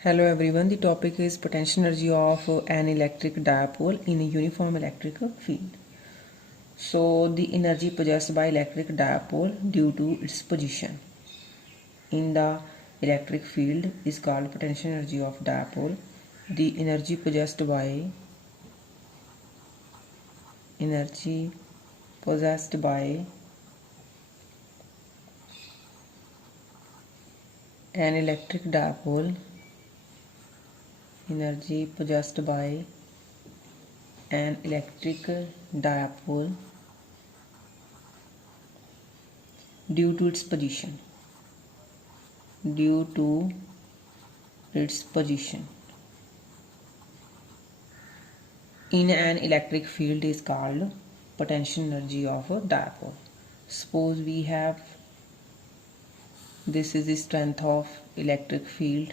Hello everyone, the topic is potential energy of an electric dipole in a uniform electric field. So the energy possessed by electric dipole due to its position in the electric field is called potential energy of dipole. The energy possessed by an electric dipole energy possessed by an electric dipole due to its position due to its position in an electric field is called potential energy of a dipole. Suppose we have this is the strength of electric field,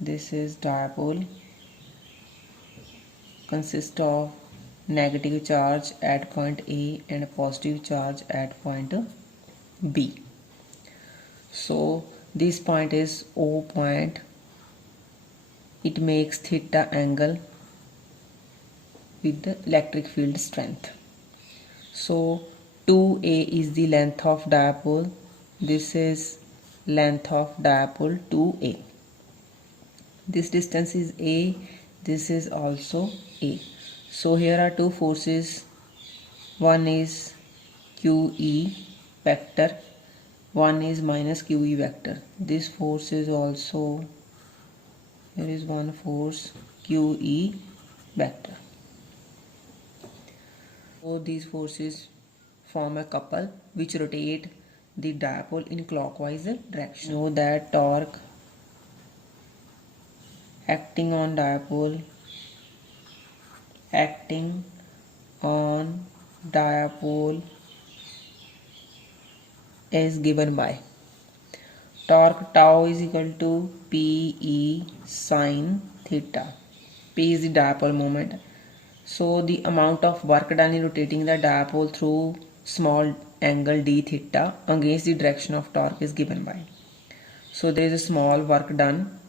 this is dipole, consists of negative charge at point A and positive charge at point B. So this point is O point, it makes theta angle with the electric field strength. So 2a is the length of dipole, this is length of dipole 2a, this distance is a, this is also a. So here are two forces, one is QE vector, one is minus QE vector. This force is also, here is one force QE vector. So these forces form a couple which rotate the dipole in clockwise direction. Know that torque acting on dipole is given by torque tau is equal to Pe sine theta. P is the dipole moment. So the amount of work done in rotating the dipole through small angle d theta against the direction of torque is given by. So there is a small work done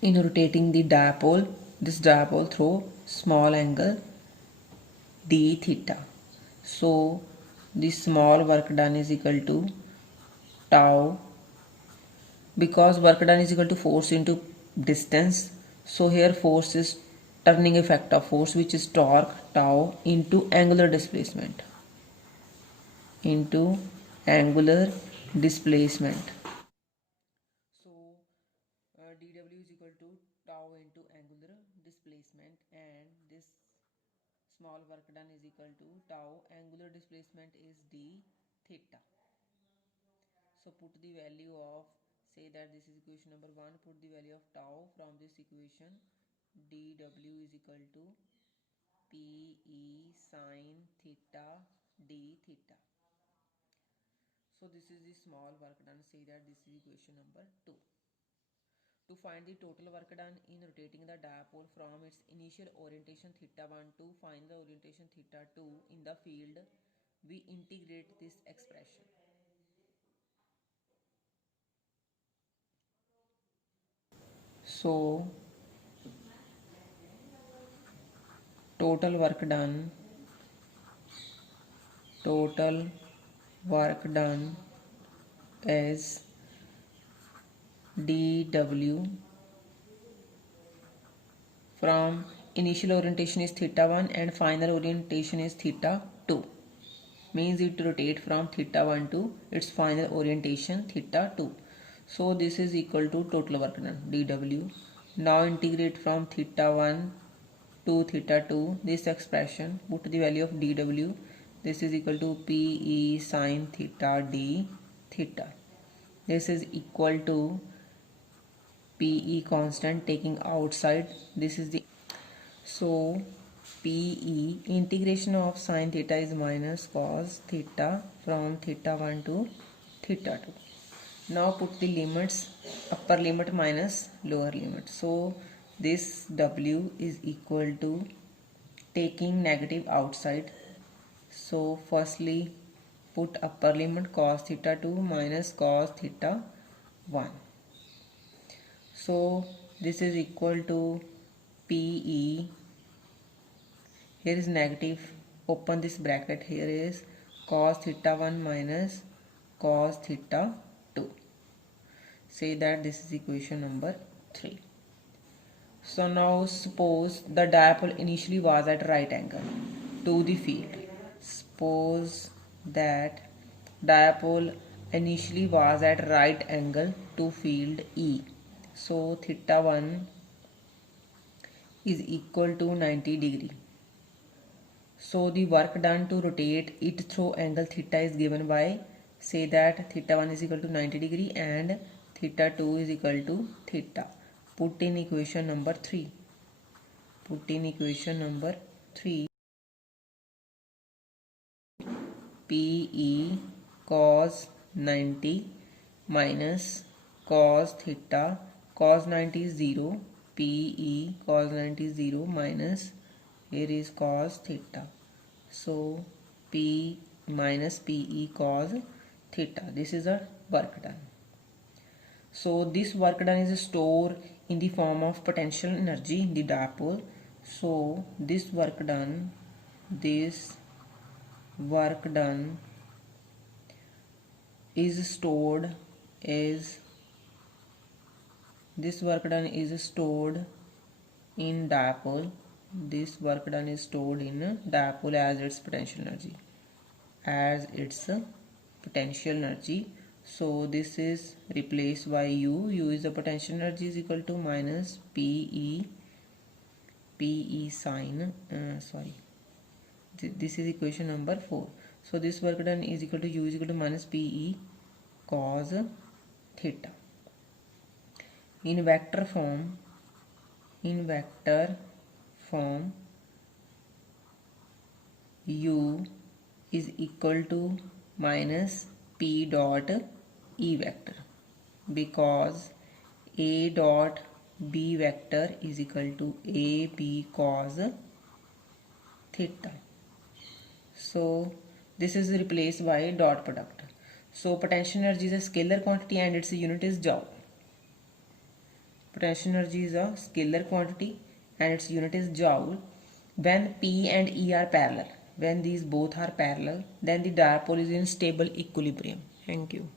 in rotating the dipole, this dipole through small angle d theta. So the small work done is equal to tau, because work done is equal to force into distance. So here force is turning effect of force, which is torque tau into angular displacement. So dw is equal to tau into angular displacement, and this small work done is equal to tau, angular displacement is d theta. So put the value of, say that this is equation number 1, put the value of tau from this equation. dw is equal to Pe sine theta d theta. So this is the small work done, say that this is equation number 2. To find the total work done in rotating the dipole from its initial orientation theta 1 to find the orientation theta 2 in the field, we integrate this expression. So total work done is dw from initial orientation is theta 1 and final orientation is theta 2, means it rotate from theta 1 to its final orientation theta 2. So this is equal to total work done dw. Now integrate from theta 1 to theta 2 this expression, put the value of dw, this is equal to Pe sine theta d theta. This is equal to Pe constant taking outside, this is the, so Pe integration of sine theta is minus cos theta from theta 1 to theta 2. Now put the limits, upper limit minus lower limit. So this w is equal to taking negative outside. So firstly put upper limit cos theta 2 minus cos theta 1. So this is equal to PE. Here is negative, open this bracket, here is cos theta 1 minus cos theta 2. Say that this is equation number 3. So now suppose the dipole initially was at right angle to the field. Suppose that dipole initially was at right angle to field E. So theta 1 is equal to 90 degree. So the work done to rotate it through angle theta is given by, say that theta 1 is equal to 90 degree and theta 2 is equal to theta. Put in equation number 3. Put in equation number 3. PE cos 90 minus cos theta, cos 90 is 0, PE cos 90 is 0 minus, here is cos theta. So P minus PE cos theta. This is a work done. So this work done is stored in the form of potential energy in the dipole. So this work done is stored in dipole. This work done is stored in dipole as its potential energy. So this is replaced by U. U is the potential energy is equal to minus PE sine, this is equation number 4. So this work done is equal to U is equal to minus PE cos theta. In vector form, U is equal to minus P dot E vector, because A dot B vector is equal to AB cos theta. So this is replaced by dot product. So potential energy is a scalar quantity and its unit is joule. Potential energy is a scalar quantity and its unit is joule. When P and E are parallel, when these both are parallel, then the dipole is in stable equilibrium. Thank you.